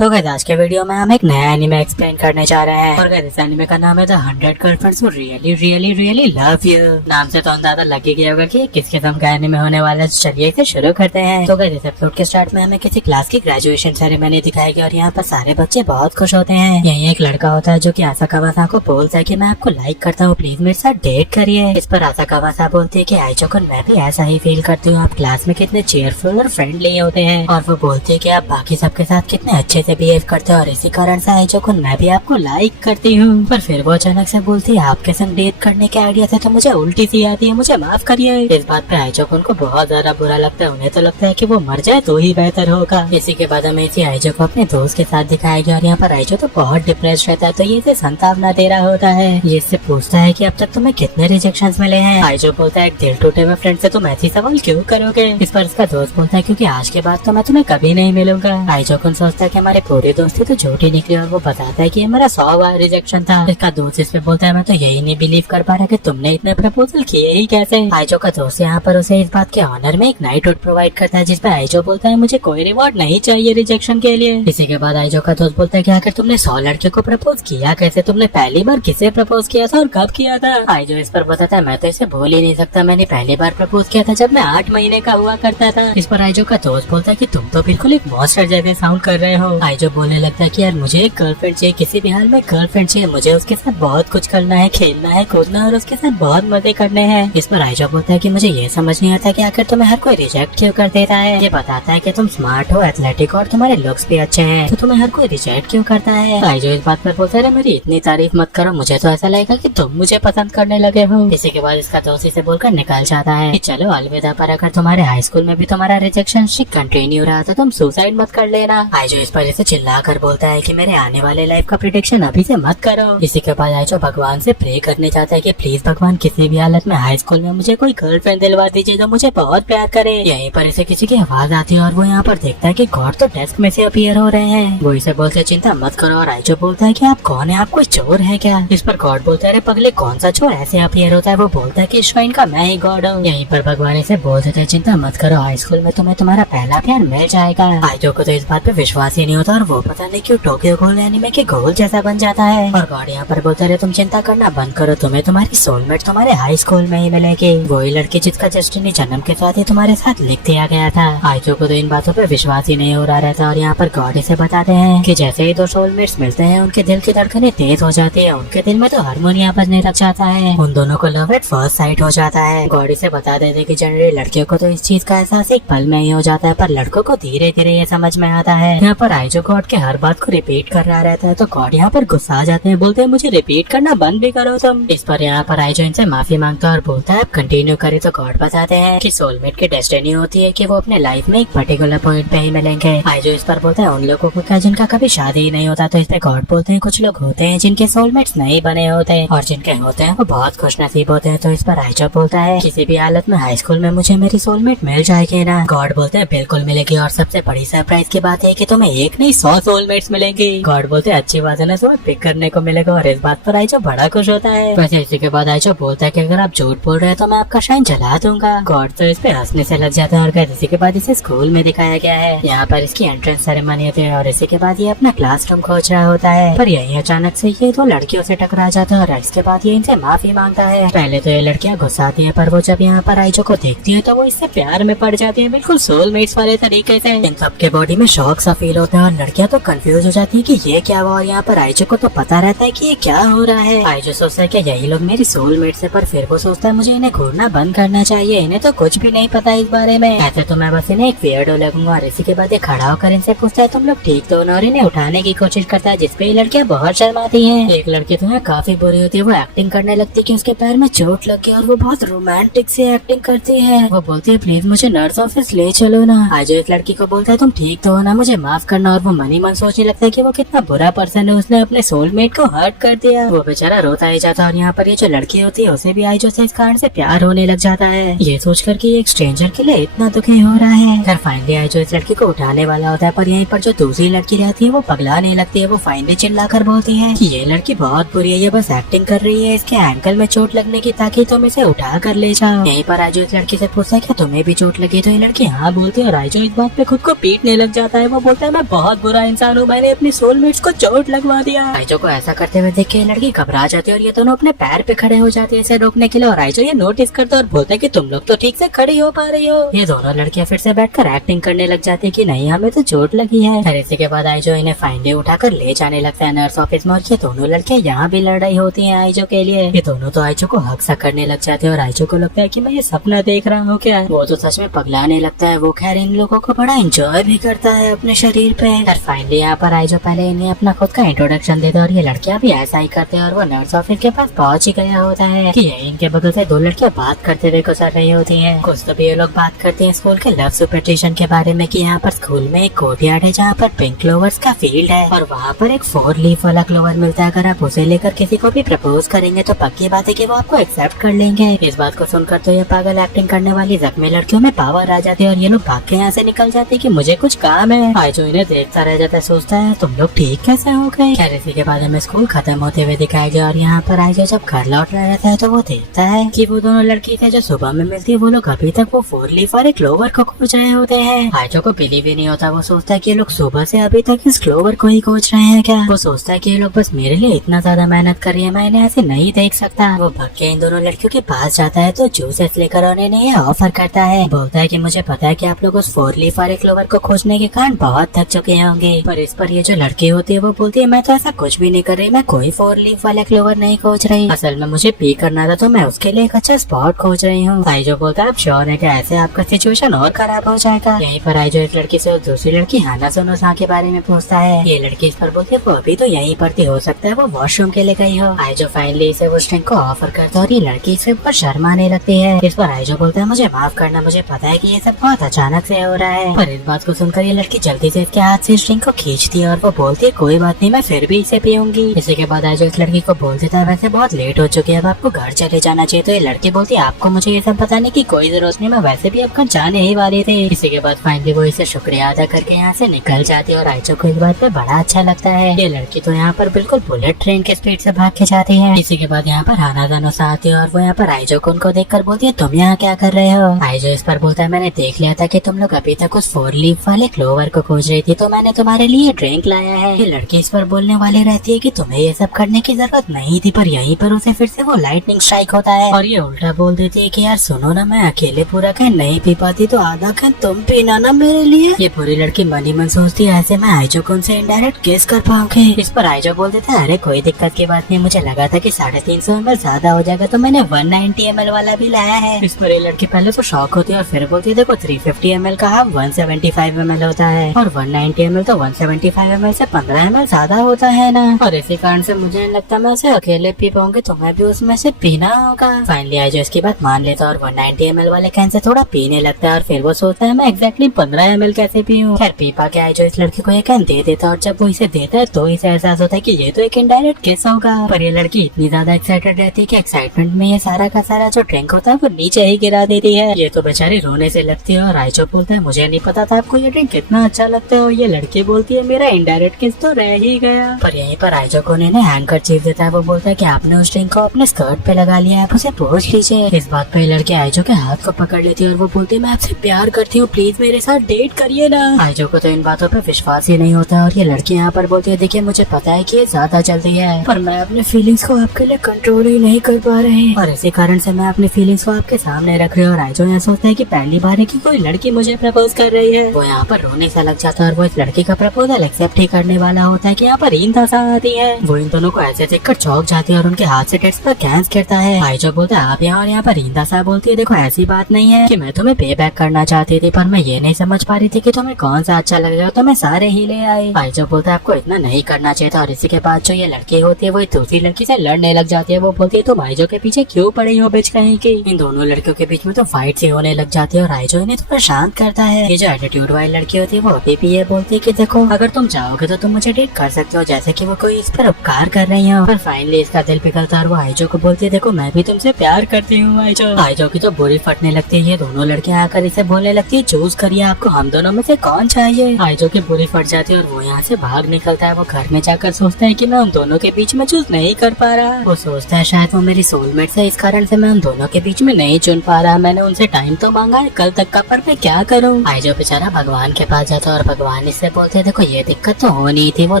तो गाइस आज के वीडियो में हम एक नया एनिमे एक्सप्लेन करने जा रहे हैं और गाइस इस एनिमे का नाम है the 100 girlfriends who really really really love you. नाम से तो अंदाजा लग ही गया होगा कि किस किस्म का एनिमे होने वाला है। चलिए इसे शुरू करते हैं। तो गाइस इस एपिसोड के स्टार्ट में हमें किसी क्लास की ग्रेजुएशन सेरेमनी दिखाई गई और यहाँ पर सारे बच्चे बहुत खुश होते हैं। यही एक लड़का होता है जो की आसाकावा को बोलता है की मैं आपको लाइक करता हूँ, प्लीज मेरे साथ डेट करिए। इस पर आसाकावा बोलती है की आइचो-कुन मैं भी ऐसा ही फील करती हूँ, आप क्लास में कितने चेयरफुल और फ्रेंडली होते हैं। और वो बोलती है की आप बाकी सबके साथ कितने अच्छे से बिहेव करते हो और इसी कारण से आइचो-कुन मैं भी आपको लाइक करती हूँ। पर फिर वो अचानक से बोलती है आपके संग डेट करने के आइडिया से तो मुझे उल्टी सी आती है, मुझे माफ करिए। इस बात पे आइचो-कुन को बहुत ज्यादा बुरा लगता है, उन्हें तो लगता है कि वो मर जाए तो ही बेहतर होगा। इसी के बाद हमें इसी आइचो को अपने दोस्त के साथ दिखाया गया और यहाँ पर आइचो तो बहुत डिप्रेस रहता है, तो ये इसे सांत्वना दे रहा होता है। ये इससे पूछता है कि अब तक तुम्हें कितने रिजेक्शन मिले हैं। आइचो बोलता है एक दिल टूटे हुए फ्रेंड से तुम ऐसी सवाल क्यों करोगे। इस पर उसका दोस्त बोलता है क्योंकि आज के बाद तो मैं तुम्हें कभी नहीं मिलूंगा। आइचो-कुन सोचता है कि हमारी पूरी दोस्ती तो झूठी निकली और वो बताता है कि ये मेरा 100 बार रिजेक्शन था। इसका दोस्त इस पे बोलता है मैं तो यही नहीं बिलीव कर पा रहा कि तुमने इतने प्रपोजल किए ही कैसे। आइचो का दोस्त यहाँ पर उसे इस बात के ऑनर में एक नाइट आउट प्रोवाइड करता है जिसपे आइचो बोलता है मुझे कोई रिवॉर्ड नहीं चाहिए रिजेक्शन के लिए। इसी के बाद आइचो का दोस्त बोलता है कि आखिर तुमने 100 लड़कियों को प्रपोज किया कैसे, तुमने पहली बार किसे प्रपोज किया था और कब किया था। आइचो इस पर बताता है मैं तो इसे भूल ही नहीं सकता, मैंने पहली बार प्रपोज किया था जब मैं 8 महीने का हुआ करता था। इस पर आइचो का दोस्त बोलता है कि तुम तो बिल्कुल एक मॉन्स्टर जैसे साउंड कर रहे हो। आइचो बोलने लगता है कि यार मुझे एक गर्लफ्रेंड चाहिए, किसी भी हाल में गर्लफ्रेंड चाहिए, मुझे उसके साथ बहुत कुछ करना है, खेलना है, कूदना और उसके साथ बहुत मजे करने हैं। इस पर आइचो बोलता है कि मुझे ये समझ नहीं आता कि आखिर तुम्हें हर कोई रिजेक्ट क्यों कर देता है। ये बताता है कि तुम स्मार्ट हो, एथलेटिक और तुम्हारे लुक्स भी अच्छे हैं, तो तुम्हें हर कोई रिजेक्ट क्यों करता है। आइचो इस बात पर बोलता है मेरी इतनी तारीफ मत करो, मुझे तो ऐसा लगेगा कि तुम मुझे पसंद करने लगे हो। इसी के बाद इसका दोस्त इसे बोलकर निकल जाता है कि चलो अलविदा, पर अगर तुम्हारे हाई स्कूल में भी तुम्हारा रिजेक्शन कंटिन्यू रहा तो तुम सुसाइड मत कर लेना। आइचो इस पर इसे चिल्लाकर बोलता है कि मेरे आने वाले लाइफ का प्रेडिक्शन अभी से मत करो। इसी के बाद आइचो भगवान से प्रे करने जाता है कि प्लीज भगवान किसी भी हालत में हाई स्कूल में मुझे कोई गर्लफ्रेंड दिलवा दीजिए जो मुझे बहुत प्यार करे। यहीं पर इसे किसी की आवाज आती है और वो यहाँ पर देखता है कि गॉड तो डेस्क में से अपीयर हो रहे हैं। वो इसे बोलते चिंता मत करो और आइचो बोलता है कि आप कौन है, आप कोई चोर है क्या। इस पर गॉड बोलता है अरे पगले कौन सा चोर ऐसे अपीयर होता है। वो बोलता है कि श्राइन का मैं ही गॉड हूँ। यहीं पर भगवान इसे बोल देते चिंता मत करो, हाई स्कूल में तुम्हें तुम्हारा पहला प्यार मिल जाएगा। आइचो को तो इस बात पे विश्वास ही नहीं होता और वो पता नहीं क्यों टोक्यो गोल एनीमे के गोल जैसा बन जाता है। और गॉड यहाँ पर बोलता है तुम चिंता करना बंद करो, तुम्हें तुम्हारी सोलमेट तुम्हारे हाई स्कूल में ही मिलेगी, वही लड़की जिसका डेस्टिनी जन्म के साथ ही तुम्हारे साथ लिख दिया गया था। आइचो को तो इन बातों पे विश्वास ही नहीं हो रहा रहता और यहाँ पर गॉड इसे बताते हैं कि जैसे ही दो सोलमेट्स मिलते हैं उनके दिल की धड़कनें तेज हो जाती है, उनके दिल में तो हारमोनियम बजने लग जाता है, उन दोनों को लव एट फर्स्ट साइट हो जाता है। गॉड इसे बता देते कि जनरली लड़कियों को तो इस चीज का एहसास एक पल में ही हो जाता है पर लड़कों को धीरे धीरे ये समझ में आता है। यहाँ पर आइचो गॉड के हर बात को रिपीट कर रहा रहता है तो गॉड यहाँ पर गुस्सा आ जाते हैं, बोलते हैं मुझे रिपीट करना बंद भी करो तुम। इस पर यहाँ पर आइचो इनसे माफी मांगता है और बोलता है आप कंटिन्यू करे। तो गॉड बताते हैं कि सोलमेट की डेस्टिनी होती है कि वो अपने लाइफ में एक पर्टिकुलर पॉइंट पे ही मिलेंगे। आइचो इस पर बोलता है उन लोगों को क्या जिनका कभी शादी ही नहीं होता। तो इस पे गॉड बोलते हैं कुछ लोग होते हैं जिनके सोलमेट्स नहीं बने होते और जिनके होते हैं वो बहुत खुश नसीब होते हैं। तो इस पर आइचो बोलता है किसी भी हालत में हाई स्कूल में मुझे मेरी सोलमेट मिल जाएगी ना। गॉड बोलते हैं बिल्कुल मिलेगी और सबसे बड़ी सरप्राइज की बात है कि तुम्हें एक नहीं 100 सोलमेट्स मिलेंगी। गॉड बोलते हैं अच्छी बात है ना, तुम्हें पिक करने को मिलेगा और इस बात पर आइचो बड़ा खुश होता है। वैसे इसी के बाद आइचो बोलता है कि अगर आप झूठ बोल रहे हैं तो मैं आपका शाइन जला दूंगा। गॉड तो इस पे हंसने से लग जाता है और इसी के बाद इसे स्कूल में दिखाया गया है। यहाँ पर इसकी एंट्रेंस सेरेमनी होती है और इसी के बाद ये अपना क्लासरूम खोज रहा होता है पर यही अचानक से ये दो लड़कियों से टकरा जाता है और इसके बाद ये इनसे माफी मांगता है। पहले तो ये लड़कियां गुस्साती है पर वो जब यहाँ पर आइचो को देखती है तो वो इससे प्यार में पड़ जाती है बिल्कुल सोलमेट्स वाले तरीके से। इन सबके बॉडी में शॉक सा फील होता है और लड़कियां तो कंफ्यूज हो जाती है कि ये क्या हुआ और यहाँ पर आइचो को तो पता रहता है कि ये क्या हो रहा है। आइचो सोचता है कि यही लोग मेरी सोलमेट्स है पर फिर वो सोचता है मुझे इन्हें घूरना बंद करना चाहिए, इन्हें तो कुछ भी नहीं पता इस बारे में, ऐसे तो मैं बस इन्हें एक वियर्डो लगूंगा। और इसी के बाद ये खड़ा होकर इनसे पूछता है तुम लोग ठीक तो हो और इन्हें उठाने की कोशिश करता है जिसपे ये लड़कियां बहुत शर्माती हैं। एक लड़की तो यहाँ काफी बुरी होती है, वो एक्टिंग करने लगती है कि उसके पैर में चोट लग गई और वो बहुत रोमांटिक से एक्टिंग करती है। वो बोलती है प्लीज मुझे नर्स ऑफिस ले चलो ना। आइचो इस लड़की को बोलता है तुम ठीक तो हो ना, मुझे माफ करना। और वो मन ही मन सोचने लगता है कि वो कितना बुरा पर्सन है, उसने अपने सोलमेट को हर्ट कर दिया। वो बेचारा रोता ही जाता है और यहाँ पर ये जो लड़की होती है उसे भी आइचो से इस कारण से प्यार होने लग जाता है, ये सोचकर कि एक स्ट्रेंजर के लिए इतना दुखी हो रहा है। फिर फाइनली आइचो इस लड़की को उठाने वाला होता है पर यहीं पर जो दूसरी लड़की रहती है वो पगलाने लगती है। वो फाइनली चिल्लाकर बोलती है कि ये लड़की बहुत बुरी है, ये बस एक्टिंग कर रही है, इसके एंकल में चोट लगने की ताकि तुम इसे उठा कर ले जाओ। यहीं पर आइचो इस लड़की से पूछता है क्या तुम्हें भी चोट लगी। तो ये लड़की हाँ बोलती है और आइचो इस बात पे खुद को पीटने लग जाता है। वो बोलता है मैं बहुत बहुत बुरा इंसान हूँ, मैंने अपनी सोलमेट्स को चोट लगवा दिया। आइजो को ऐसा करते हुए देख के लड़की घबरा जाती है और ये दोनों अपने पैर पे खड़े हो जाते हैं इसे रोकने के लिए। और आइजो ये नोटिस करता है और बोलता है कि तुम लोग तो ठीक से खड़ी हो पा रही हो। ये दोनों लड़कियां फिर से बैठकर एक्टिंग करने लग जाती है कि नहीं हमें तो चोट लगी है। फिर इसी के बाद आइजो इन्हें फाइनली उठाकर ले जाने लगता है नर्स ऑफिस में। और ये दोनों लड़कियां यहाँ भी लड़ रही होती है आइजो के लिए। ये दोनों तो आइजो को हक सा करने लग जाते हैं और आइजो को लगता है कि मैं ये सपना देख रहा हूँ क्या। वो तो सच में पगलाने लगता है। वो खैर इन लोगों को बड़ा एंजॉय भी करता है अपने शरीर पे। और फाइनली यहाँ पर आइजो पहले इन्हें अपना खुद का इंट्रोडक्शन देता है और ये लड़कियां भी ऐसा ही करते हैं। और वो नर्स ऑफिस के पास पहुंच ही गया होता है कि इनके बगल से दो लड़कियां बात करते हुए गुजर रही होती हैं। कुछ तो भी ये लोग बात करते हैं स्कूल के लव सुपरस्टिशन के बारे में कि यहाँ पर स्कूल में एक कोर्टयार्ड है जहाँ पर पिंक क्लोवर्स का फील्ड है और वहाँ पर एक 4 लीफ वाला क्लोवर मिलता है। अगर आप उसे लेकर किसी को भी प्रपोज करेंगे तो पक्की बात है कि वो आपको एक्सेप्ट कर लेंगे। इस बात को सुनकर तो ये पागल एक्टिंग करने वाली जख्मी लड़कियों में पावर आ जाती है और ये लोग भाग के यहाँ से निकल जाते हैं कि मुझे कुछ काम है। आइजो इन्हें देखता रह जाता है, सोचता है तुम लोग ठीक कैसे हो गए। खैर इसी के बाद हमें स्कूल खत्म होते हुए दिखाया गया और यहाँ पर आइजो जब घर लौट रहा रहता है तो वो देखता है कि वो दोनों लड़की थे जो सुबह में मिलती है वो लोग अभी तक वो 4 लीफ और एक क्लोवर को खोज रहे होते हैं। आइजो को बिलीव ही नहीं होता। वो सोचता है कि ये लोग सुबह से अभी तक इस क्लोवर को ही खोज रहे हैं क्या। वो सोचता है कि ये लोग बस मेरे लिए इतना ज्यादा मेहनत कर रही है, मैं इन्हें ऐसे नहीं देख सकता। वो भाग के इन दोनों लड़कियों के पास जाता है तो जूसेस लेकर उन्हें ये ऑफर करता है। बोलता है कि मुझे पता है कि आप लोग उस 4 लीफ वाले क्लोवर को खोजने के कारण बहुत थक चुके होंगे। पर इस पर ये जो लड़की होती है वो बोलती है मैं तो ऐसा कुछ भी नहीं कर रही, मैं कोई 4 लीफ वाले क्लोवर नहीं खोज रही, असल में मुझे पी करना था तो मैं उसके लिए एक अच्छा स्पॉट खोज रही हूँ। आइजो बोलता है आप श्योर है क्या, ऐसे आपका सिचुएशन और खराब हो जाएगा। यहीं पर आइजो इस लड़की से दूसरी लड़की हाना सोनोसा के बारे में पूछता है। ये लड़की इस पर बोलती है वो अभी तो यहीं पर थी, हो सकता है वो वॉशरूम के लिए गई हो। आइजो फाइनली इसे वो ड्रिंक को ऑफर करता है और ये लड़की इसके ऊपर शर्माने लगती है। इस पर आइजो बोलता है मुझे माफ करना, मुझे पता है कि ये सब बहुत अचानक से हो रहा है। पर इस बात को सुनकर ये लड़की जल्दी से इसके हाथ से इस ड्रिंक को खींचती है और वो बोलती है कोई बात नहीं, मैं फिर भी इसे पीऊंगी। इसी के बाद आइजो इस लड़की को बोल देता है वैसे बहुत लेट हो चुकी है, अब आपको घर चले जाना चाहिए। तो ये लड़की बोलती है आपको मुझे ये सब बताने की कोई जरूरत नहीं, मैं वैसे भी अब घर जाने ही वाले थे। इसी के बाद फाइनली वो इसे शुक्रिया अदा करके यहाँ से निकल जाती है और आइजो को इस बात पे बड़ा अच्छा लगता है। ये लड़की तो यहाँ पर बिल्कुल बुलेट ट्रेन के स्पीड से भाग के जाती है। इसी के बाद यहाँ पर हाना दानोसा आती है और वो यहाँ पर आइजो को उनको देखकर बोलती है तुम यहाँ क्या कर रहे हो। आइजो इस पर बोलता है मैंने देख लिया था कि तुम लोग अभी तक उस 4 लीफ वाले क्लोवर को खोज रही थी तो मैंने तुम्हारे लिए ड्रिंक लाया है। ये लड़की इस पर बोलने वाली रहती है कि तुम्हें ये सब करने की जरूरत नहीं थी, पर यहीं पर उसे फिर से वो लाइटनिंग स्ट्राइक होता है और ये उल्टा बोल देती है कि यार सुनो ना, मैं अकेले पूरा कैन नहीं पी पाती तो आधा कैन तुम पीना ना मेरे लिए। ये पूरी लड़की मन ही मन सोचती है ऐसे मैं आइजो को उनसे इनडायरेक्ट केस कर पाऊंगी। इस पर आइजो बोल देता है अरे कोई दिक्कत की बात नहीं, मुझे लगा था कि 350 ml ज्यादा हो जाएगा तो मैंने 190 ml वाला भी लाया है। इस पर ये लड़की पहले तो शॉक होती है और फिर बोलती है देखो 350 ml का हाफ 175 ml होता है और 190 ml तो 175 ml से 15 ml ज्यादा होता है ना, और इसी कारण से मुझे नहीं लगता मैं उसे अकेले पी पाऊंगी, तुम्हें भी उसमें से पीना होगा। फाइनली आइजो इसकी बात मान लेता है और 190 ml वाले कैन से थोड़ा पीने लगता है और फिर वो सोचता है मैं एग्जैक्टली 15 ml कैसे पीऊं। खैर पी पा के आइजो इस लड़की को ये कैन दे देता है और जब वो इसे देता है तो इसे एहसास होता है कि ये तो एक इनडायरेक्ट केस होगा। पर ये लड़की इतनी ज्यादा एक्साइटेड रहती है कि एक्साइटमेंट में ये सारा का सारा जो ड्रिंक होता है वो नीचे ही गिरा देती है। ये तो बेचारी रोने से लगती है और आइजो बोलता है मुझे नहीं पता था आपको ये ड्रिंक कितना अच्छा लगता है। और ये लड़की बोलती है मेरा इनडायरेक्ट केस तो रह ही गया। पर यहीं पर आइजो को उन्हें हैंकरचीफ देता है। वो बोलता है कि आपने उस ड्रिंक को अपने स्कर्ट पे लगा लिया, आप उसे पोंछ लीजिए। इस बात पे लड़की आइजो के हाथ को पकड़ लेती है और वो बोलती है मैं आपसे प्यार करती हूँ, प्लीज मेरे साथ डेट करिए ना। आइजो को तो इन बातों पे विश्वास ही नहीं होता और ये लड़की यहाँ पर बोलती है देखिए मुझे पता है कि ये ज्यादा जल्दी है पर मैं अपने फीलिंग्स को आपके लिए कंट्रोल ही नहीं कर पा रही और इसी कारण से मैं अपनी फीलिंग्स को आपके सामने रख रही हूँ। और आइजो यहाँ सोचता है कि पहली बार है कि कोई लड़की मुझे प्रपोज कर रही है। वो यहाँ पर रोने सा लग जाता है और वो इस लड़की का प्रपोजल एक्सेप्ट ही करने वाला होता है कि यहाँ पर इंदासा आती है। वो इन दोनों को ऐसे देखकर चौंक जाती है और उनके हाथ से टेक्स्ट पर कैंस गिरता है। आइजो बोलता है आप यहाँ, और यहाँ पर इंदासा बोलती है देखो ऐसी बात नहीं है कि मैं तुम्हें पे बैक करना चाहती थी पर मैं ये नहीं समझ पा रही थी कि तुम्हें कौन सा अच्छा लगेगा तो मैं सारे ही ले आई। आइजो बोलता है आपको इतना नहीं करना चाहिए था। और इसी के बाद जो ये लड़की होती है वो दूसरी लड़की से लड़ने लग जाती है। वो बोलती है तुम आइजो के पीछे क्यों पड़ी हो बिच कहीं की। इन दोनों लड़कियों के बीच में तो फाइट सी होने लग जाती है और आइजो इन्हें थोड़ा शांत करता है। ये जो एटीट्यूड वाली लड़की होती है वो अभी भी ये बोलती है कि देखो अगर तुम चाहोगे तो तुम मुझे डेट कर सकते हो, जैसे कि वो कोई इस पर उपकार कर रही है। पर फाइनली इसका दिल पिघलता है और वो आइजो को बोलती है देखो मैं भी तुमसे प्यार करती हूँ आइजो। आइजो की तो बुरी फटने लगती है। ये दोनों लड़कियां आकर इसे बोलने लगती है चूज करिए आपको हम दोनों में से कौन चाहिए। आइजो की बुरी फट जाती है और वो यहाँ से भाग निकलता है। वो घर में जाकर सोचता है कि मैं उन दोनों के बीच में चूज नहीं कर पा रहा। वो सोचता है शायद वो मेरी सोलमेट है, इस कारण से मैं उन दोनों के बीच में नहीं चुन पा रहा। मैंने उनसे टाइम तो मांगा है कल तक का, पर मैं क्या करूँ। आइजो बेचारा भगवान के पास जाता है और भगवान इससे बोलते देखो ये दिक्कत तो होनी थी, वो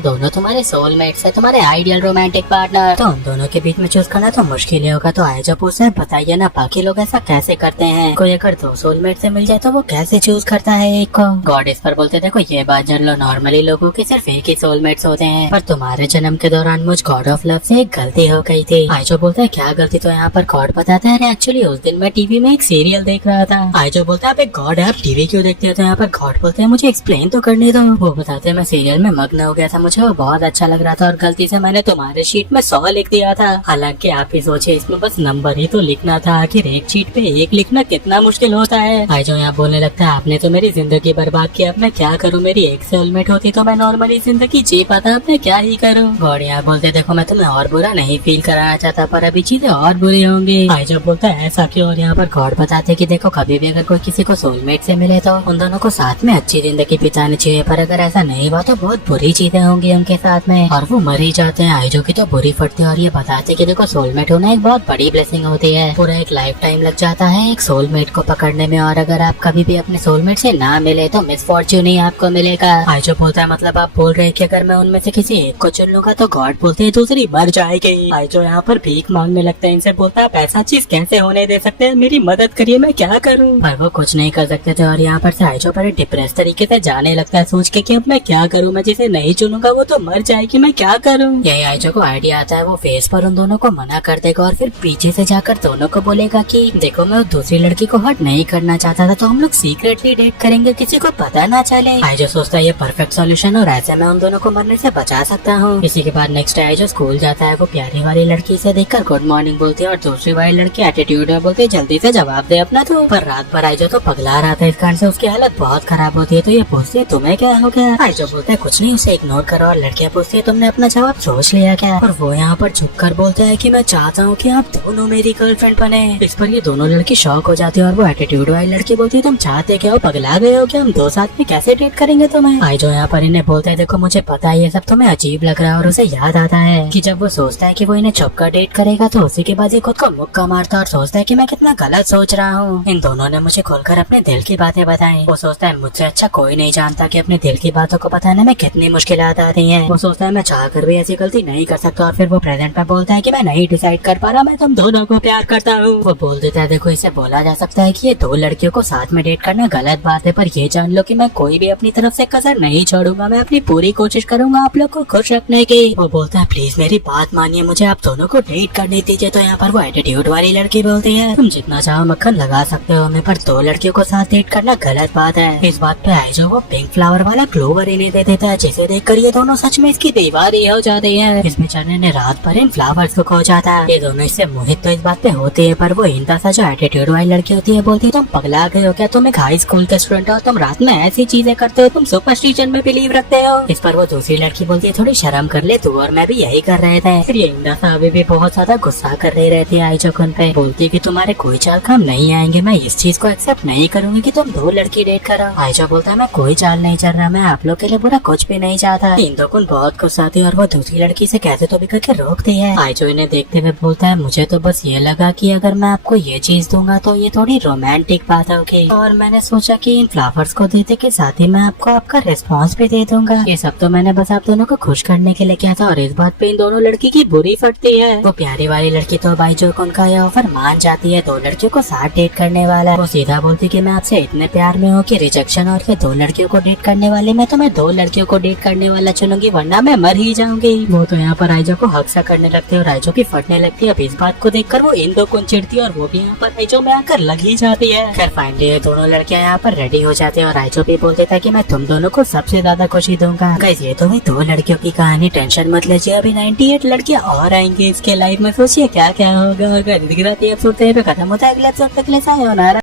दोनों तुम्हारे सोलमेट्स है, तुम्हारे आइडियल रोमांटिक पार्टनर, तो उन दोनों के बीच में चूज करना तो मुश्किल ही होगा। तो आए जो पूछते हैं बताइए ना बाकी लोग ऐसा कैसे करते हैं, कोई अगर दो सोलमेट से मिल जाए तो वो कैसे चूज करता है एक को। गॉड इस पर बोलते देखो ये बात जान लो, नॉर्मली लोगों के सिर्फ एक ही सोलमेट्स होते हैं, पर तुम्हारे जन्म के दौरान मुझ गॉड ऑफ लव से एक गलती हो गई थी। आइजो बोलता है क्या गलती, तो यहाँ पर गॉड बताता है अरे एक्चुअली उस दिन मैं टीवी में एक सीरियल देख रहा था। आइजो बोलता है गॉड आप टीवी क्यों देखते हो, तो यहाँ पर गॉड बोलते हैं मुझे एक्सप्लेन तो करने दो। वो बताते हैं मैं सीरियल में मग्न हो गया था, मुझे वो बहुत अच्छा लग रहा था और गलती से मैंने तुम्हारे शीट में 100 लिख दिया था। हालांकि आप ही सोचे इसमें बस नंबर ही तो लिखना था, आखिर एक शीट पे एक लिखना कितना मुश्किल होता है। आइजो यहाँ बोलने लगता है आपने तो मेरी जिंदगी बर्बाद की, अब मैं क्या करूँ, मेरी एक सोलमेट होती तो मैं नॉर्मली जिंदगी जी पाता, अब मैं क्या ही करूँ। गॉड यहाँ बोलते देखो मैं तुम्हें और बुरा नहीं फील कराना चाहता, पर अभी चीजें और बुरी होंगी। आइजो बोलता है ऐसा क्यों, और यहाँ पर गॉड बताते कि देखो कभी भी अगर कोई किसी को सोलमेट से मिले तो उन दोनों को साथ में अच्छी जिंदगी बितानी चाहिए, पर अगर ऐसा नहीं हुआ तो बहुत बुरी चीजें होंगी उनके साथ में और वो मर ही जाते हैं। आइजो की तो बुरी फटती है और ये बताते कि देखो सोलमेट होना एक बहुत बड़ी ब्लेसिंग होती है, पूरा एक लाइफ टाइम लग जाता है एक सोलमेट को पकड़ने में, और अगर आप कभी भी अपने सोलमेट से ना मिले तो मिसफॉर्च्यून ही आपको मिलेगा। आइजो बोलता है मतलब आप बोल रहे हैं कि अगर मैं उनमें से किसी एक को चुन लूंगा तो गॉड बोलते हैं दूसरी मर जाएगी। आइजो यहाँ पर भीख मांगने लगता है, इनसे बोलता है आप ऐसा चीज कैसे होने दे सकते हैं, मेरी मदद करिए मैं क्या करूँ। पर वो कुछ नहीं कर सकते थे और यहाँ पर से आइजो पर डिप्रेस तरीके से जाने लगता है सोच के कि अब मैं क्या करूँ, मैं जिसे नहीं चुनूंगा वो तो मर जाएगी, मैं क्या करूँ। यही आइजो को आइडिया आता है, वो फेस पर उन दोनों को मना कर देगा और फिर पीछे से जाकर दोनों को बोलेगा कि देखो मैं दूसरी लड़की को हर्ट नहीं करना चाहता था, तो हम लोग सीक्रेटली डेट करेंगे, किसी को पता ना चले। आइजो सोचता है ये परफेक्ट सॉल्यूशन और ऐसे मैं उन दोनों को मरने से बचा सकता हूँ। इसी के बाद नेक्स्ट आइजो स्कूल जाता है, वो प्यारी वाली लड़की से देखकर गुड मॉर्निंग बोलती है और दूसरी वाली लड़की एटीट्यूड में बोलती है जल्दी से जवाब दे अपना तो। पर रात भर आइजो तो पगला रहा था, इस कारण से उसकी हालत बहुत खराब होती है, तो ये पूछती है तुम्हें क्या हो गया। आइजो बोलता है कुछ नहीं, उसे इग्नोर करो, और लड़कियां पूछती है तुमने अपना जवाब सोच लिया क्या, और वो यहाँ पर झुक कर बोलता है कि मैं चाहता हूँ कि आप दोनों मेरी गर्लफ्रेंड बने। इस पर ये दोनों लड़की शॉक हो जाती है और वो एटीट्यूड वाली लड़की बोलती है तुम चाहते क्या हो, पगला गए हो क्या, हम दो साथ में कैसे डेट करेंगे तुम्हें। आइजो यहाँ पर इन्हें बोलता है देखो मुझे पता है ये सब तुम्हें अजीब लग रहा है, और उसे याद आता है कि जब वो सोचता है कि वो इन्हें छुप कर डेट करेगा तो उसी के बाद ये खुद को मुक्का मारता और सोचता है कि मैं कितना गलत सोच रहा हूँ। इन दोनों ने मुझे खोलकर अपने दिल की बातें बताई। वो सोचता है मुझसे अच्छा कोई नहीं जानता कि अपने दिल की बातों को बताने में कितनी मुश्किलात आती हैं। वो सोचता है मैं चाह कर भी ऐसी गलती नहीं कर सकता, और फिर वो प्रेजेंट में बोलता है कि मैं नहीं डिसाइड कर पा रहा, मैं तुम दोनों को प्यार करता हूँ। वो बोल देता है देखो इसे बोला जा सकता है कि ये दो लड़कियों को साथ में डेट करना गलत बात है, पर ये जान लो कि मैं कोई भी अपनी तरफ से कसर नहीं छोड़ूंगा, मैं अपनी पूरी कोशिश करूंगा आप लोग को खुश रखने की। वो बोलता है प्लीज मेरी बात मानिए, मुझे आप दोनों को डेट करने दीजिए। तो यहाँ पर वो एटीट्यूड वाली लड़की बोलती है तुम जितना चाहो मक्खन लगा सकते हो हमें, पर दो लड़कियों को साथ डेट करना गलत बात है। इस बात पे आइजो वो पिंक फ्लावर वाला ग्लोवर इन्हें दे देता है, जिसे देखकर ये दोनों सच में इसकी दीवारी हो जाती है। इस बेचारे ने रात भर इन फ्लावर्स को खो जाता है। ये दोनों इससे मोहित तो इस बात पे होते हैं, पर वो इंदा सा जो एटीट्यूड वाली लड़की होती है बोलती है तुम पगला गए हो क्या, तुम एक हाई स्कूल के स्टूडेंट हो, तुम रात में ऐसी चीजें करते हो, तुम सुपरस्टिशन में बिलीव रखते हो। इस पर वो दूसरी लड़की बोलती है थोड़ी शर्म कर ले, तू और मैं भी यही कर रहे थे। फिर ये इंदा सा अभी भी बहुत ज्यादा गुस्सा कर रही रहती है आइजो खुन पे, बोलती है कि तुम्हारे कोई चाल काम नहीं आएंगे, मैं इस चीज को एक्सेप्ट नहीं करूंगी कि तुम दो लड़की डेट करो। आइजो बोलता है मैं कोई चाल नहीं चल रहा, मैं आप लोग के लिए बुरा कुछ भी नहीं चाहता। इंदो कुन बहुत गुस्सा आती है और वो दूसरी लड़की से कहते तो भी करके रोकती है। आइजो इन्हें देखते हुए बोलता है मुझे तो बस ये लगा कि अगर मैं आपको ये चीज दूंगा तो ये थोड़ी रोमांटिक बात होगी, और मैंने सोचा कि इन फ्लावर्स को देते के साथ ही मैं आपको आपका रिस्पॉन्स भी दे दूंगा। ये सब तो मैंने बस आप दोनों को खुश करने के लिए किया था, और इस बात पे इन दोनों लड़की की बुरी फटती है। वो प्यारी वाली लड़की तो आइजो को उनका यह ऑफर मान जाती है, दो लड़कियों को साथ डेट करने वाला है। वो सीधा बोलती कि मैं आपसे इतने प्यार में हूँ कि रिजेक्शन और फिर दो लड़कियों को डेट करने वाले में तो मैं दो लड़कियों को डेट करने वाला चुनूंगी, वरना मैं मर ही जाऊंगी। वो तो यहाँ पर आइजो को हक सा करने लगती है और आइजो की फटने लगती है। अब इस बात को देखकर वो इंदो को चिढ़ती है और वो भी यहाँ पर आइजो में आकर लग ही जाती है। खैर फाइनली ये दोनों लड़कियां यहाँ पर रेडी हो जाती है और आइजो भी बोल देता है कि मैं तुम दोनों को सबसे ज्यादा खुशी दूंगा। गाइस ये तो हुई दो लड़कियों की कहानी, टेंशन मत लीजिए, अभी 98 लड़कियां और आएंगी इसके लाइफ में, सोचिए क्या क्या होगा। और खत्म होता है अगले एपिसोड तक के लिए सायोनारा।